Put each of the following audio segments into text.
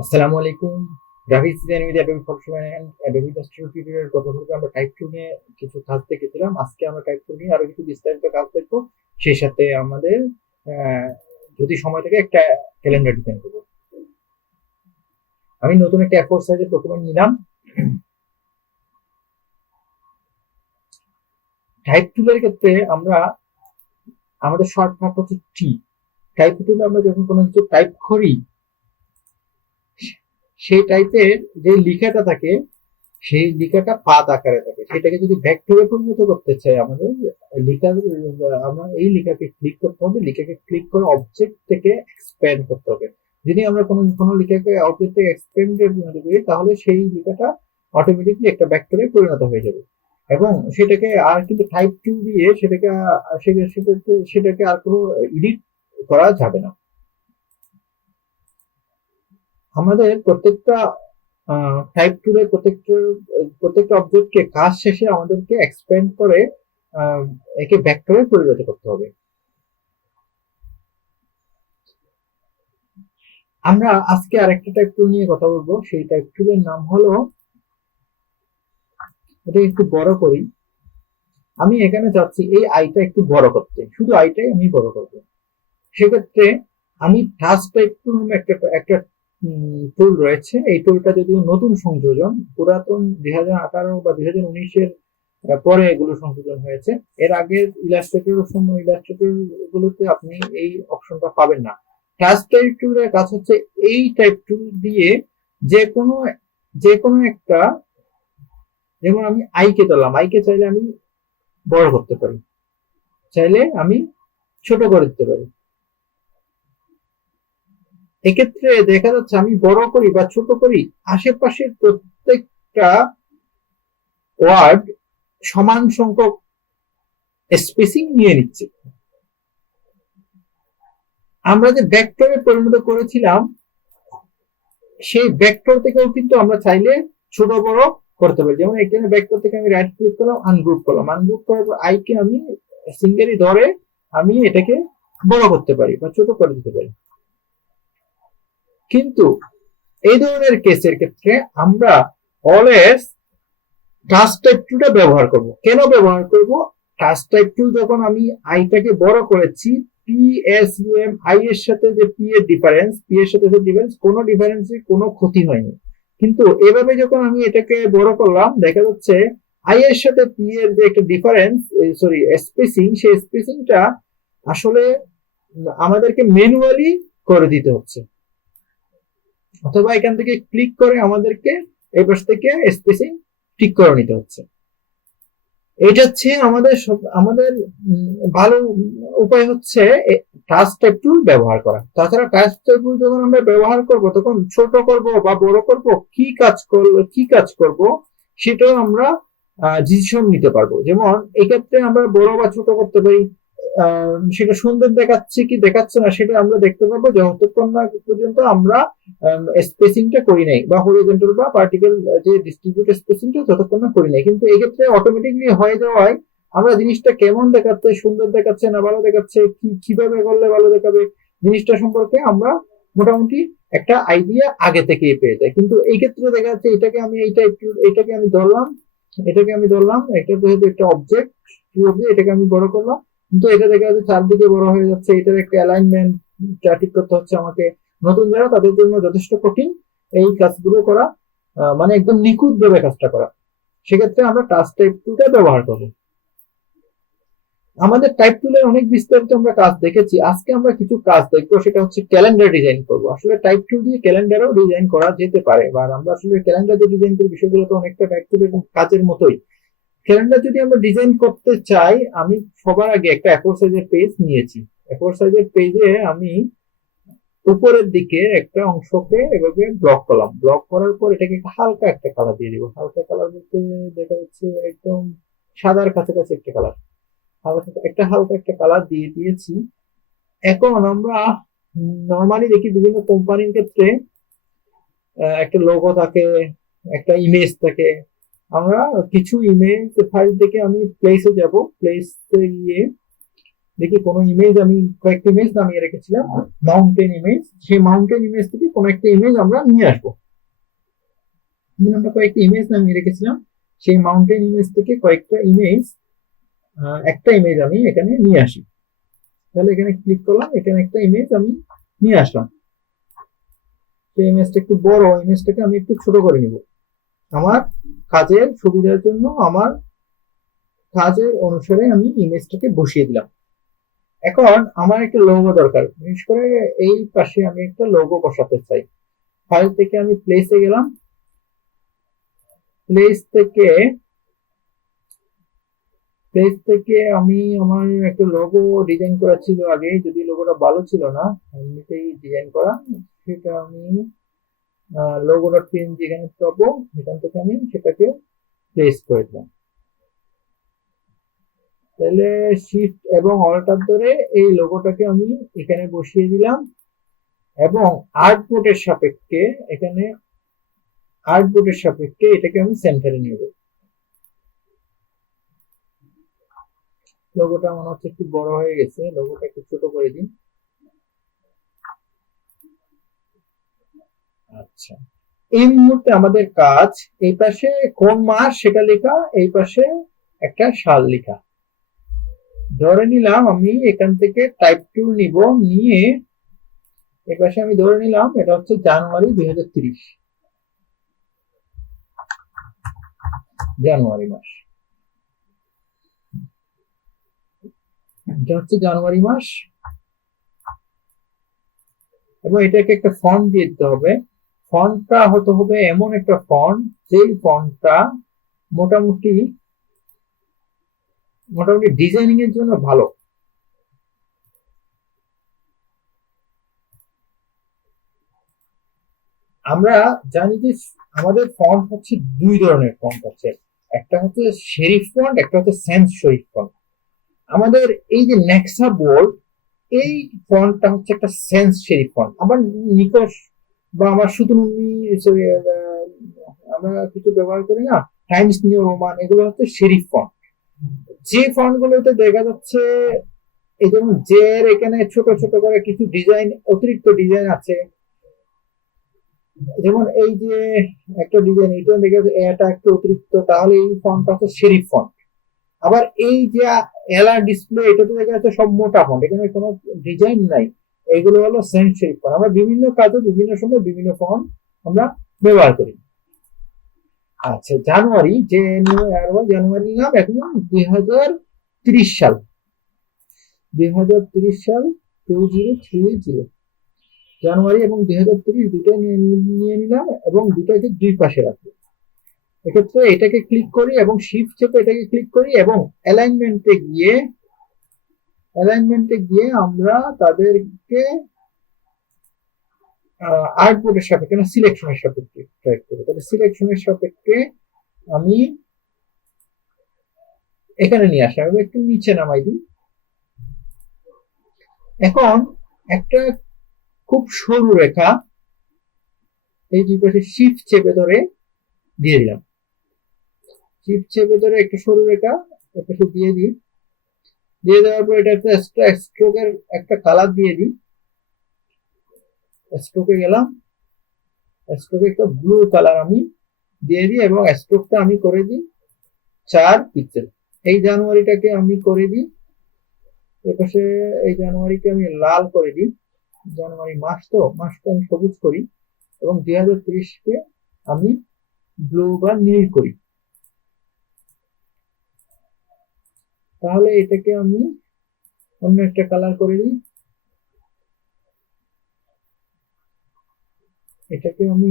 আসসালামু আলাইকুম। Graphics design with Adobe Photoshop and Adobe Illustrator tutorial গত পর্বে আমরা টাইপ 2 নিয়ে কিছু কাজ দেখেছিলাম। আজকে আমরা টাইপ 2 নিয়ে আরো কিছু বিস্তারিত কাজ দেখবো। সেই সাথে আমাদের আহ, যদি সময় থাকে একটা ক্যালেন্ডার ডিজাইন করবো। আমি নতুন একটা A4 সাইজের ডকুমেন্ট নিলাম। টাইপ টুলের ক্ষেত্রে আমরা আমাদের শর্টকাট হচ্ছে টি। টাইপ টুলে আমরা যখন কোনো কিছু টাইপ করি, সেই টাইপের যে লেখাটা থাকে সেই লেখাটা পাত আকারে থাকে। সেটাকে যদি ভেক্টরে পরিণত করতে চাই আমাদের লেখা, আমরা এই লেখাকে ক্লিক করতে হবে। লেখাকে ক্লিক করে অবজেক্ট থেকে এক্সপ্যান্ড করতে হবে। যদি আমরা কোনো লেখাকে অবজেক্ট থেকে এক্সপ্যান্ডে পরিণত করি, তাহলে সেই লেখাটা অটোমেটিকলি একটা ভেক্টরে পরিণত হয়ে যাবে। এবং সেটাকে আর কিন্তু টাইপ 2 দিয়ে সেটাকে আর কোনো এডিট করা যাবে না। আমাদের প্রত্যেকটা টাইপ টুলের প্রত্যেকটা অবজেক্টকে কাজ শেষে আমাদেরকে এক্সপ্যান্ড করে একে ভেক্টরে পরিণত করতে হবে। আমরা আজকে আরেকটা টাইপ টুল নিয়ে কথা বলবো। সেই টাইপ টুলের নাম হলো, এটা একটু বড় করি। আমি এখানে চাচ্ছি এই আইটা একটু বড় করতে, শুধু আইটাই আমি বড় করবো। সেক্ষেত্রে আমি টাচ টাইপ টুল নামে একটা টুল রয়েছে। এই টুলটা যদিও নতুন সংযোজন, পুরাতন 2018 বা 2019-এর পরে এগুলো সংশোধন হয়েছে। এর আগের ইলাস্ট্রেটর গুলোতে আপনি এই অপশনটা পাবেন না। টাচ টাইপ টুলের কাজ হচ্ছে এই টাইপ টুল দিয়ে যে কোনো যে কোনো একটা, যেমন আমি আইকে ধরলাম, আইকে চাইলে আমি বড় করতে পারি, চাইলে আমি ছোট করে দিতে পারি। এক্ষেত্রে দেখা যাচ্ছে আমি বড় করি বা ছোট করি, আশেপাশের প্রত্যেকটা ওয়ার্ড সমান সংখ্যক স্পেসিং নিয়ে নিচ্ছে। আমরা যে ভেক্টরে পরিণত করেছিলাম, সেই ভেক্টর থেকেও কিন্তু আমরা চাইলে ছোট বড় করতে পারি। যেমন এখানে ভেক্টর থেকে আমি রাইট ক্লিক করলাম, আনগ্রুপ করলাম, আনগ্রুপ করার পর আইকে আমি সিঙ্গেলি ধরে আমি এটাকে বড় করতে পারি বা ছোট করে দিতে পারি। কিন্তু এই ধরনের কেসের ক্ষেত্রে আমরা অলওয়েজ টাচ টাইপ টুলটা ব্যবহার করব। কেন ব্যবহার করব? টাচ টাইপ টুল যখন আমি আইটাকে বড় করেছি, আই এর সাথে যে পি এর সাথে যে ডিফারেন্স, কোনো ডিফারেন্সে কোনো ক্ষতি হয়নি। কিন্তু এভাবে যখন আমি এটাকে বড় করলাম, দেখা যাচ্ছে আই এর সাথে পি এর যে একটা ডিফারেন্স, সরি স্পেসিং, সেই স্পেসিংটা আসলে আমাদেরকে ম্যানুয়ালি করে দিতে হচ্ছে, অথবা এখান থেকে ক্লিক করে আমাদেরকে এই পাশ থেকে স্পেসিং ঠিক করে নিতে হচ্ছে। এটা হচ্ছে আমাদের ভালো উপায় হচ্ছে টাচ টাইপ টুল ব্যবহার করা। তাছাড়া টাচ টাইপ টুল যখন আমরা ব্যবহার করব, তখন ছোট করব বা বড় করব, কি কাজ করব সেটাও আমরা ডিসিশন নিতে পারবো। যেমন এক্ষেত্রে আমরা বড় বা ছোট করতে পারি। সেটা সুন্দর দেখাচ্ছে কি দেখাচ্ছে না সেটা আমরা দেখতে পাবো যতক্ষণ না পর্যন্ত আমরা স্পেসিংটা করি নাই, বা হরিজন্টাল বা ভার্টিক্যাল যে ডিস্ট্রিবিউটেড স্পেসিংটা যতক্ষণ না করি নাই। কিন্তু এক্ষেত্রে অটোমেটিকলি হয়ে যাওয়ায় আমরা জিনিসটা কেমন দেখাচ্ছে, সুন্দর দেখাচ্ছে না ভালো দেখাচ্ছে, কিভাবে করলে ভালো দেখাবে, জিনিসটা সম্পর্কে আমরা মোটামুটি একটা আইডিয়া আগে থেকে পেয়ে যাই। কিন্তু এই ক্ষেত্রে দেখা যাচ্ছে এটাকে আমি ধরলাম, এটা যেহেতু একটা অবজেক্ট, এটাকে আমি বড় করলাম, কিন্তু এটা দেখা যাচ্ছে চারদিকে বড় হয়ে যাচ্ছে। এটার একটা অ্যালাইনমেন্ট ঠিক করতে হচ্ছে আমাকে। নতুন যারা, তাদের জন্য যথেষ্ট কঠিন এই কাজগুলো করা, মানে একদম নিখুঁত ভাবে কাজটা করা। সেক্ষেত্রে আমরা টাচ টাইপ টুলটা ব্যবহার করবো। আমাদের টাইপ টুলের অনেক বিস্তারিত আমরা কাজ দেখেছি। আজকে আমরা কিছু কাজ দেখবো, সেটা হচ্ছে ক্যালেন্ডার ডিজাইন করবো। আসলে টাইপ টুল দিয়ে ক্যালেন্ডারও ডিজাইন করা যেতে পারে, বা আমরা আসলে ক্যালেন্ডার যে ডিজাইন করি বিষয়গুলো তো অনেকটা টাইপ টুলের কাজের মতোই। ক্যালেন্ডার যদি আমরা ডিজাইন করতে চাই, আমি সবার আগে একটা A4 সাইজের পেজ নিয়েছি। A4 সাইজের পেজে আমি উপরের দিকে একটা অংশকে এভাবে ব্লক করলাম। ব্লক করার পর এটাকে হালকা একটা কালার দিয়ে দিব। হালকা কালার বলতে দেখা যাচ্ছে একদম সাদার কাছাকাছি একটা কালার, হালকা একটা কালার দিয়ে দিয়েছি। এখন আমরা নর্মালি দেখি বিভিন্ন কোম্পানির ক্ষেত্রে একটা লোগো থাকে, একটা ইমেজ থাকে। আমরা কিছু ইমেজ ফাইল থেকে আমি প্লেসে যাব, প্লেসে গিয়ে দেখি কোনো ইমেজ, আমি কয়েকটা ইমেজ নামিয়ে রেখেছিলাম মাউন্টেন ইমেজ, সেই মাউন্টেন ইমেজ থেকে কোনো একটা ইমেজ আমরা নিয়ে আসবো। আমরা কয়েকটা ইমেজ নামিয়ে রেখেছিলাম, সেই মাউন্টেন ইমেজ থেকে কয়েকটা ইমেজ, একটা ইমেজ আমি এখানে নিয়ে আসি। তাহলে এখানে ক্লিক করলাম, এখানে একটা ইমেজ আমি নিয়ে আসলাম। সেই ইমেজটা একটু বড়, ইমেজটাকে আমি একটু ছোট করে নিব আমার কাজের সুবিধার জন্য। আমার কাজের অনুসারে আমি ইমেজটাকে বসিয়ে দিলাম। এখন আমার একটা লোগো দরকার, বিশেষ করে এই পাশে আমি একটা লোগো বসাতে চাই। ফাইল থেকে আমি প্লেসে গেলাম, প্লেস থেকে আমি আমার একটা লোগো ডিজাইন করা ছিল আগে, যদি লোগোটা ভালো ছিল না, এমনিতেই ডিজাইন করা, সেটা আমি লোগোটা প্রিন্ট যেখানে পাবো এখান থেকে আমি সেটাকে প্লেস করে দিলাম। তাহলে শিফট এবং অল্টার ধরে এই লোগোটাকে আমি এখানে বসিয়ে দিলাম এবং আর্টবোর্ডের সাপেক্ষে এটাকে আমি সেন্টারে নিয়ে যাবো। লোগোটা মনে হচ্ছে একটু বড় হয়ে গেছে, লোগোটা একটু ছোট করে দিই। আচ্ছা, এই মুহূর্তে আমাদের কাজ, এই পাশে কোন মাস সেটা লেখা, এই পাশে একটা সাল লেখা। ধরে নিলাম আমি এখান থেকে টাইপ টুল নিব, নিয়ে এই পাশে আমি ধরে নিলাম এটা হচ্ছে জানুয়ারি 2030, জানুয়ারি মাস, এটা হচ্ছে জানুয়ারি মাস। এবং এটাকে একটা ফন্ট দিয়ে দিতে হবে। ফন্টটা হতে হবে এমন একটা ফন্ট, যেই ফন্টটা মোটামুটি ডিজাইনিং এর জন্য ভালো। আমরা জানি যে আমাদের ফন্ট হচ্ছে দুই ধরনের ফন্ট আছে, একটা হচ্ছে শেরিফ ফন্ট, একটা হচ্ছে সেন্স শরীফ ফন্ট। আমাদের এই যে নেক্সা বোল্ড, এই ফন্টটা হচ্ছে একটা সেন্স শেরিফ ফন্ট। আবার নিকশ বা আমার শুধু আমরা কিছু ব্যবহার করি না, টাইমস নিউ রোমান, এগুলো হচ্ছে শেরিফ ফন্ট। যে ফন্ট গুলোতে দেখা যাচ্ছে এই যেমন যে এখানে ছোট ছোট করে কিছু ডিজাইন, অতিরিক্ত ডিজাইন আছে, যেমন এই যে একটা ডিজাইন, এটা দেখা যাচ্ছে এটা একটু অতিরিক্ত, তাহলে এই ফন্টটা হচ্ছে শেরিফ ফন্ট। আবার এই যে এলআর ডিসপ্লে, এটাতে দেখা যাচ্ছে সব মোটা ফন্ট, এখানে কোনো ডিজাইন নাই, এইগুলো হলো সেন্স শেরিফ ফন্ট। আমরা বিভিন্ন কাজে বিভিন্ন সময় বিভিন্ন ফন্ট আমরা ব্যবহার করি। আচ্ছা, জানুয়ারি জানুয়ারি নাম এখন 2030 সাল, 2030 সাল 2030, জানুয়ারি এবং 2030 দুটো নিয়ে নিলাম এবং দুটাকে দুই পাশে রাখবো। এক্ষেত্রে এটাকে ক্লিক করি এবং শিফট চেপে এটাকে ক্লিক করি এবং অ্যালাইনমেন্টে গিয়ে আমরা তাদেরকে আর্টবোর্ডের সাপেক্ষে না সিলেকশনের সাপেক্ষে ট্রাই করবো। তাহলে সিলেকশনের সাপেক্ষে আমি এখানে নিয়ে আসলাম এবং একটু নিচে নামাই দিই। এখন একটা খুব সরু রেখা এই দুই পাশে শিফট চেপে ধরে দিয়ে দিলাম, শিফট চেপে ধরে একটা সরু রেখা এপাশে দিয়ে দিই। দিয়ে দেওয়ার পর এটা একটা স্ট্রোকের একটা কালার দিয়ে দিই। স্ট্রোকে গেলাম, স্ট্রোকে একটা ব্লু কালার আমি দিয়ে দিই এবং স্ট্রোকটা আমি করে দিই 4 পিক্সেল। এই জানুয়ারিটাকে আমি করে দিই এপাশে, এই জানুয়ারিকে আমি লাল করে দিই, জানুয়ারি মাসটা আমি সবুজ করি এবং 2030কে আমি ব্লু বা নীল করি। তাহলে এটাকে আমি অন্য একটা কালার করে দিই, এটাকে আমি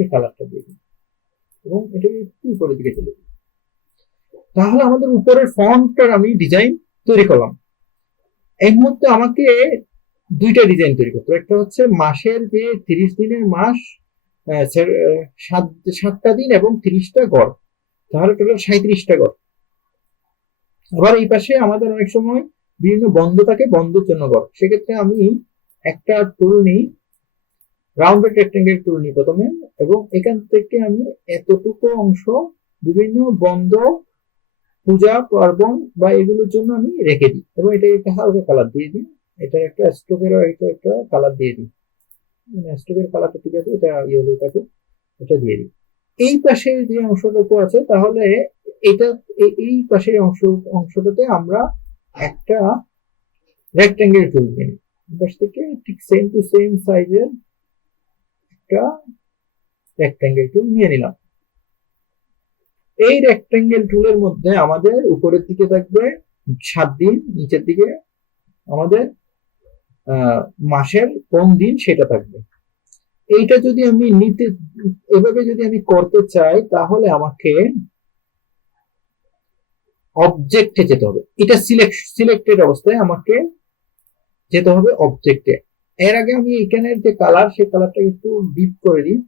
এই কালারটা দিয়ে দিই এবং এটাকে একটু উপরের দিকে চলে দিই। তাহলে আমাদের উপরের ফন্টটার আমি ডিজাইন তৈরি করলাম। এই মুহূর্তে আমাকে দুইটা ডিজাইন তৈরি করতে হবে, একটা হচ্ছে মাসের যে 30 দিনের মাস, 7টা দিন এবং 30টা গড়, তাহলে টোটাল 37টা গড়। আবার এই পাশে আমাদের অনেক সময় বিভিন্ন বন্ধ থাকে, বন্ধের জন্য গড়, সেক্ষেত্রে আমি একটা টুল নিই, রাউন্ডেড রেক্টেঙ্গেল টুল নিই প্রথমে এবং এখান থেকে আমি এতটুকু অংশ বিভিন্ন বন্ধ পূজা পার্বণ বা এগুলোর জন্য আমি রেখে দিই, এবং এটাকে একটা হালকা কালার দিয়ে দিই। এটা একটা স্টোকেরও একটা কালার দিয়ে দিই, স্টোকের কালারটা ঠিক আছে, এটা ইয়েলো থাকুক, এটা দিয়ে দিই। এই পাশের যে অংশটুকু আছে, তাহলে এটা এই পাশের অংশটাতে আমরা একটা রেক্টেঙ্গেল টুল নিয়ে নিই। পাশ থেকে ঠিক সেম টু সেম সাইজের একটা রেক্টেঙ্গেল টুল নিয়ে নিলাম। এই রেক্টেঙ্গেল টুলের মধ্যে আমাদের উপরের দিকে থাকবে 7 দিন, নিচের দিকে আমাদের মাসের কোন দিন সেটা থাকবে। এইটা যদি আমি এভাবে যদি আমি করতে চাই, তাহলে আমাকে অবজেক্টে যেতে হবে। এটা সিলেক্টেড অবস্থায় আমাকে যেতে হবে অবজেক্টে। এর আগে আমি এখানের যে কালার, সেই কালারটা একটু ডিপ করে দিই।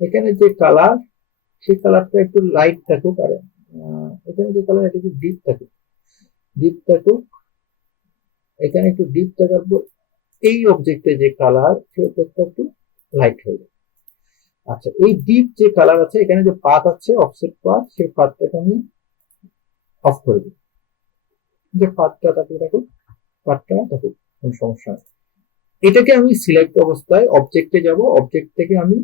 এখানে যে কালার, সেই কালারটা একটু লাইট থাকুক, আর এখানে যে কালার এটা একটু ডিপ থাকুক। এখানে একটু ডিপ থাকার পর এই অবজেক্টে যে কালার, সেই অবজেক্টটা একটু লাইট হয়ে যায়। আচ্ছা, এই ডিপ যে কালার আছে, এখানে যে পাথ আছে, অফসেট পাথ, সেই পাথটাকে আমি অফ করে দিই। যে পাথটা থাকুক, কোনো সমস্যা নেই। এটাকে আমি সিলেক্ট অবস্থায় অবজেক্টে যাব, অবজেক্ট থেকে আমি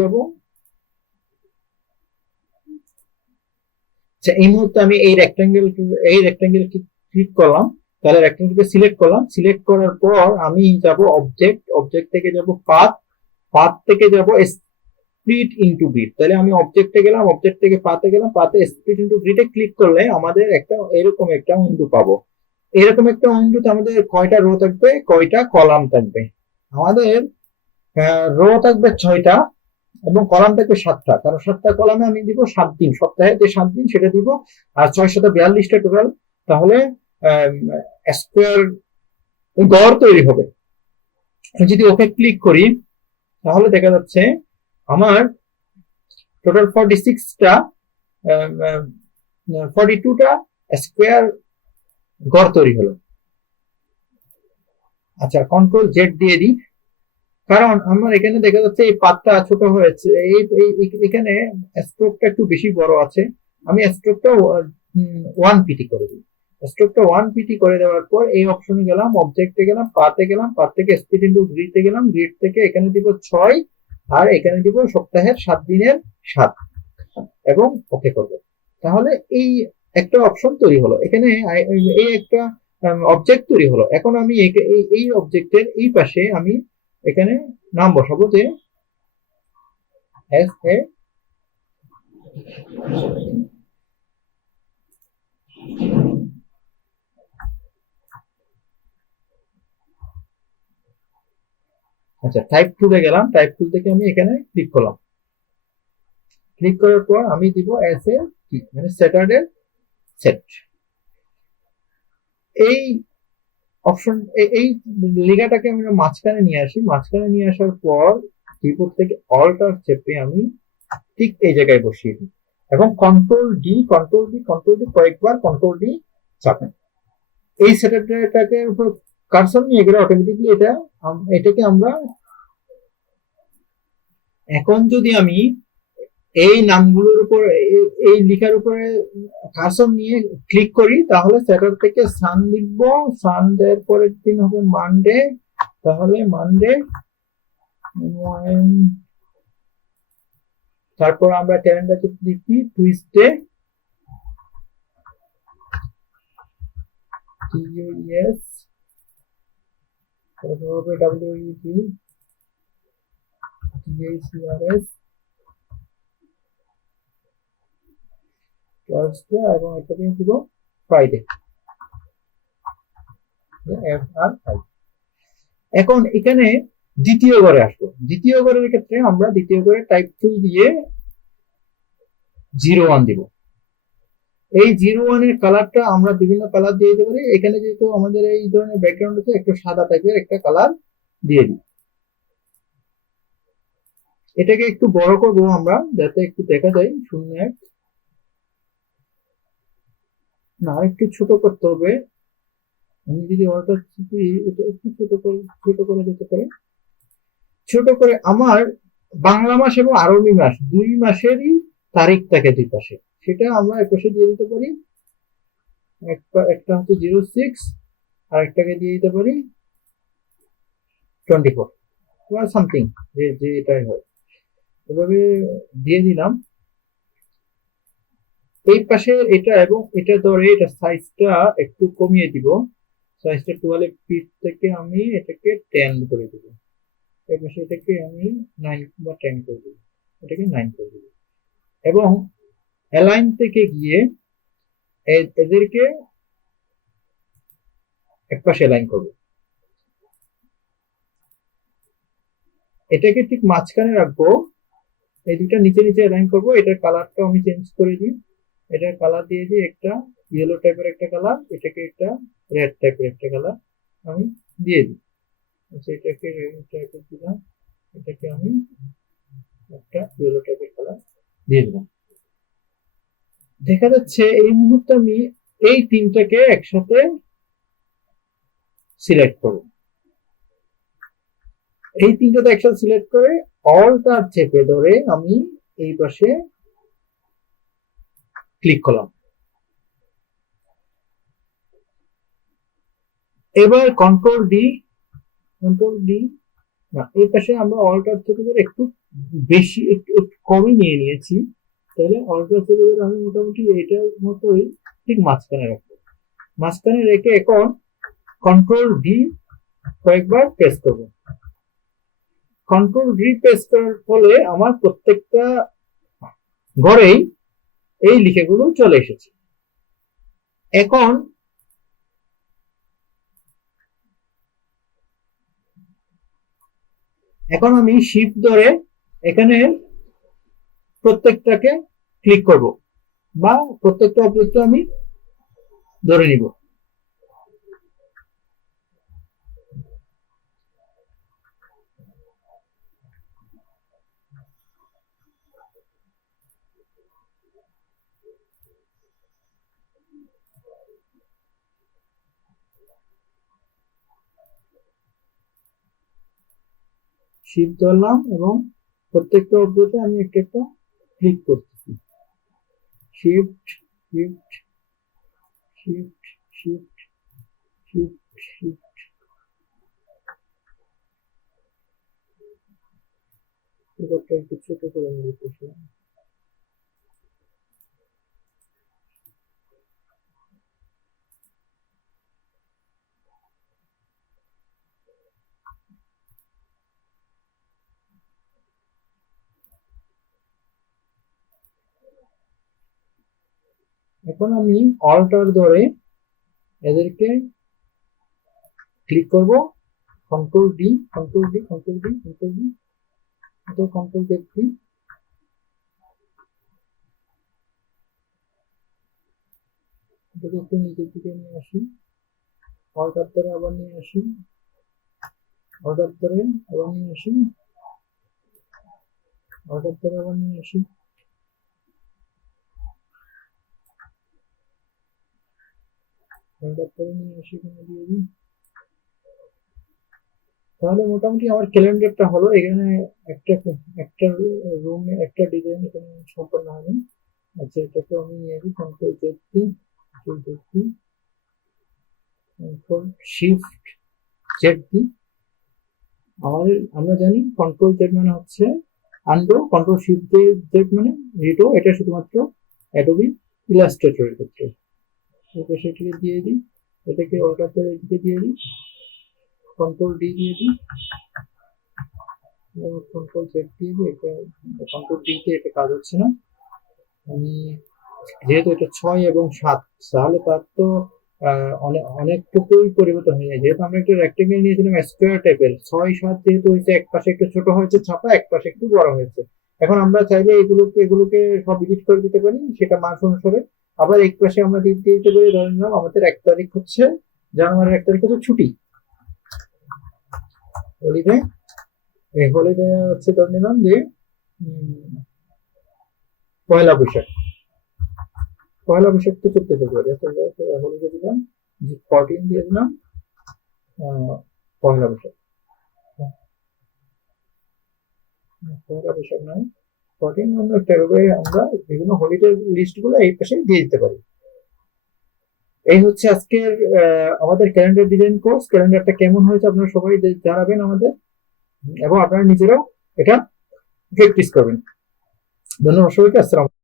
যাব। আচ্ছা, এই মুহূর্তে আমি এই রেক্টেঙ্গেল ক্লিক করলাম, তাহলে রেক্টেঙ্গেলকে সিলেক্ট করলাম। সিলেক্ট করার পর আমি যাব অবজেক্ট থেকে যাব পাথ থেকে যাব স্প্লিট ইনটু গ্রিড। তাহলে আমি অবজেক্টে গেলাম, অবজেক্ট থেকে পাথে গেলাম, পাথে স্প্লিট ইনটু গ্রিডে ক্লিক করলে আমাদের এরকম একটা উইন্ডো পাবো। এরকম একটা উইন্ডোতে আমাদের কয়টা রো থাকবে, কয়টা কলাম থাকবে? আমাদের রো থাকবে 6টা এবং কলাম থাকবে 7টা, কারণ 7টা কলামে আমি দিব 7 দিন, সপ্তাহে যে 7 দিন সেটা দিব, আর 642টা টোটাল। তাহলে স্কোয়ার গড় তৈরি হবে। যদি ওকে ক্লিক করি, তাহলে দেখা যাচ্ছে আমার টোটাল 46টা 42টা স্কোয়ার গড় তৈরি হলো। আচ্ছা, কন্ট্রোল জেড দিয়ে দিই, কারণ আমার এখানে দেখা যাচ্ছে এই পাতটা ছোট হয়েছে, এখানে স্ট্রোকটা একটু বেশি বড় আছে। আমি স্ট্রোকটা 1 পিটি করে দিই। স্ট্রোকটা 1 পিটি করে দেওয়ার পর এই অপশনে গেলাম, অবজেক্টে গেলাম, পাতে গেলাম, পাত থেকে স্প্লিট ইনটু গ্রিডে গেলাম, গ্রিড থেকে এখানে দিব 6 আর এখানে দিব সপ্তাহের 7 দিনের 7 এবং ওকে করব। তাহলে এই একটা অপশন তৈরি হলো, এখানে এই একটা অবজেক্ট তৈরি হলো। এখন আমি এই অবজেক্টের এই পাশে আমি এখানে নাম বসাবো যে এস এ আচ্ছা, টাইপ টুলে গেলাম, টাইপ টুল থেকে আমি এখানে ক্লিক করলাম। ক্লিক করার পর আমি দিব এস এ মানে স্যাটারডে সেট। এই অপশন, এই লেখাটাকে আমি মাঝখানে নিয়ে আসি। মাঝখানে নিয়ে আসার পর কিবোর্ড থেকে অল্টার চেপে আমি ঠিক এই জায়গায় বসিয়ে দিই এবং কন্ট্রোল ডি কয়েকবার কন্ট্রোল ডি চাপেন। এই স্যাটারডেটাকে উপর কারসর নিয়ে গেলে অটোমেটিকলি এটাকে আমরা, এখন যদি আমি এই নামগুলোর উপর, এই লেখার উপরে কারসর নিয়ে ক্লিক করি, তাহলে স্যাটার থেকে সান লিখবো, সান দেওয়ার পরের দিন হবে মানডে, তাহলে মানডে, তারপর আমরা ক্যালেন্ডারে লিখি টুইসডে, TUES, তারপর হবে WED, TACRS, থার্সডে, এবং এটাকে দিব ফ্রাইডে, FR5। এখন এখানে দ্বিতীয় ঘরে আসবো। দ্বিতীয় ঘরের ক্ষেত্রে আমরা দ্বিতীয় ঘরে টাইপ টুল দিয়ে 01 দিব। এই 01 এর কালারটা আমরা বিভিন্ন কালার দিয়ে দিতে পারি। এখানে যেহেতু আমাদের এই ধরনের ব্যাকগ্রাউন্ড আছে, একটু সাদা টাইপের একটা কালার দিয়ে দিই। এটাকে একটু বড় করবো আমরা, যাতে একটু দেখা যায় 01, না একটু ছোট করতে হবে। আমি যদি অর্ডার এটা একটু ছোট করে দিতে পারি, ছোট করে আমার বাংলা মাস এবং আরবি মাস দুই মাসেরই তারিখ থাকে দুই পাশে, সেটা আমরা এক পাশে দিয়ে দিতে পারি। একটা হচ্ছে 06, আর একটাকে দিয়ে দিতে পারি 24 বা সামথিং, যে যে এটাই হয় এভাবে দিয়ে দিলাম। এই পাশে এটা এবং এটা ধরে এটা সাইজটা একটু কমিয়ে দিব, সাইজটা 12 ফিট থেকে আমি এটাকে 10 করে দিব, এই পাশে এটাকে আমি 9 বা 10 করে দিব, এটাকে 9 করে দিব এবং অ্যালাইন থেকে গিয়ে এদেরকে এক পাশে অ্যালাইন করব। এটাকে ঠিক মাঝখানে রাখবো, এই দুইটা নিচে নিচে অ্যালাইন করবো। এটার কালারটা আমি চেঞ্জ করে দিই, এটার কালার দিয়ে দিই একটা ইয়েলো টাইপের একটা কালার, এটাকে একটা রেড টাইপের একটা কালার আমি দিয়ে দিই। আচ্ছা, এটাকে রেড টাইপের দিলাম, এটাকে আমি একটা ইয়েলো টাইপের কালার দিয়ে দিলাম। দেখা যাচ্ছে এই মুহূর্তে আমি এই তিনটাকে একসাথে সিলেক্ট করব। এই তিনটাতে একসাথে সিলেক্ট করে অলটার চেপে ধরে আমি এই পাশে ক্লিক করলাম। এবার কন্ট্রোল ডি, কন্ট্রোল ডি না, এই পাশে আমরা অলটার থেকে ধরে একটু বেশি একটু কমই নিয়ে নিয়েছি, তাহলে অলটার থেকে ধরে আমি মোটামুটি এটার মতোই ঠিক মাঝখানে রাখবো। মাঝখানে রেখে এখন কন্ট্রোল ডি কয়েকবার প্রেস করবো। কন্ট্রোল ডি প্রেস করার ফলে আমার প্রত্যেকটা ঘরেই এই লিখাগুলো চলে এসেছে। এখন এখন আমি শিফট ধরে এখানে প্রত্যেকটাকে ক্লিক করব বা প্রত্যেকটা অবজেক্ট আমি ধরে নিব। শিফট ধরলাম এবং প্রত্যেকটা অবজেক্টে আমি একটা একটা ক্লিক করতেছি। Shift shift shift shift shift shift, এবারটা একটু ছোট করে নিতেছি। এখন আমি অল্টার ধরে এদেরকে ক্লিক করব, control D control D control D control D, এটা কন্ট্রোল ডি, এটাকে একটু নিচের দিকে নিয়ে আসি, অল্টার ধরে আবার নিয়ে আসি, অর্ডার ধরে আবার নিয়ে আসি, অর্ডার ধরে আবার নিয়ে আসি, অর্ডার ধরে নিয়ে আসি, এখানে দিয়ে দিই। তাহলে মোটামুটি আমার ক্যালেন্ডারটা হলো। এখানে একটা একটা রুমে একটা ডিজাইন এখানে সম্পন্ন হবে। আচ্ছা, এটাকে আমি নিয়ে আসি, কন্ট্রোল জেড দিই, কন্ট্রোল জেড দিই, কন্ট্রোল শিফট জেড দিই। আমাদের আমরা জানি কন্ট্রোল জেড মানে হচ্ছে আনডো, কন্ট্রোল শিফট জেড মানে রিডো। এটা শুধুমাত্র অ্যাডোবি ইলাস্ট্রেটরের ক্ষেত্রে। সেটাকে দিয়ে দিই, এটাকে অর্ডার করে এদিকে দিয়ে দিই, কন্ট্রোল ডি দিয়ে দিই, কন্ট্রোল জেড দিয়ে দিই। এটা কন্ট্রোল ডি তে এটা কাজ হচ্ছে না। আমি যেহেতু এটা 6 এবং 7, তাহলে তার তো অনেকটুকুই পরিবর্তন হয়ে যায়। যেহেতু আমরা একটা রেক্টেঙ্গেল নিয়েছিলাম স্কোয়ার টাইপের, 6-7 যেহেতু হয়েছে, এক পাশে একটু ছোট হয়েছে ছাপা, এক পাশে একটু বড় হয়েছে। এখন আমরা চাইলে এগুলোকে সব এডিট করে দিতে পারি সেটা মাস অনুসারে। আবার এক পাশে আমরা দিতে পারি, ধরে নিলাম আমাদের 1 তারিখ হচ্ছে জানুয়ারির 1 তারিখ হচ্ছে ছুটি, হলিডে। এই হলিডে হচ্ছে ধরে নিলাম যে পয়লা বৈশাখ, পয়লা বৈশাখ তো করতে ফেব্রুয়ারি, হলিডে দিলাম 14 দিয়ে দিলাম পয়লা বৈশাখ। পয়লা বৈশাখ নয়, 14 আমরা ফেব্রুয়ারি আমরা বিভিন্ন হলিডে লিস্ট গুলো এই পাশে দিয়ে দিতে পারি। এই হচ্ছে আজকের আমাদের ক্যালেন্ডার ডিজাইন কোর্স। ক্যালেন্ডারটা কেমন হয়েছে আপনারা সবাই জানাবেন আমাদের, এবং আপনারা নিজেরাও এটা প্র্যাকটিস করবেন। ধন্যবাদ সবাইকে। আসসালাম।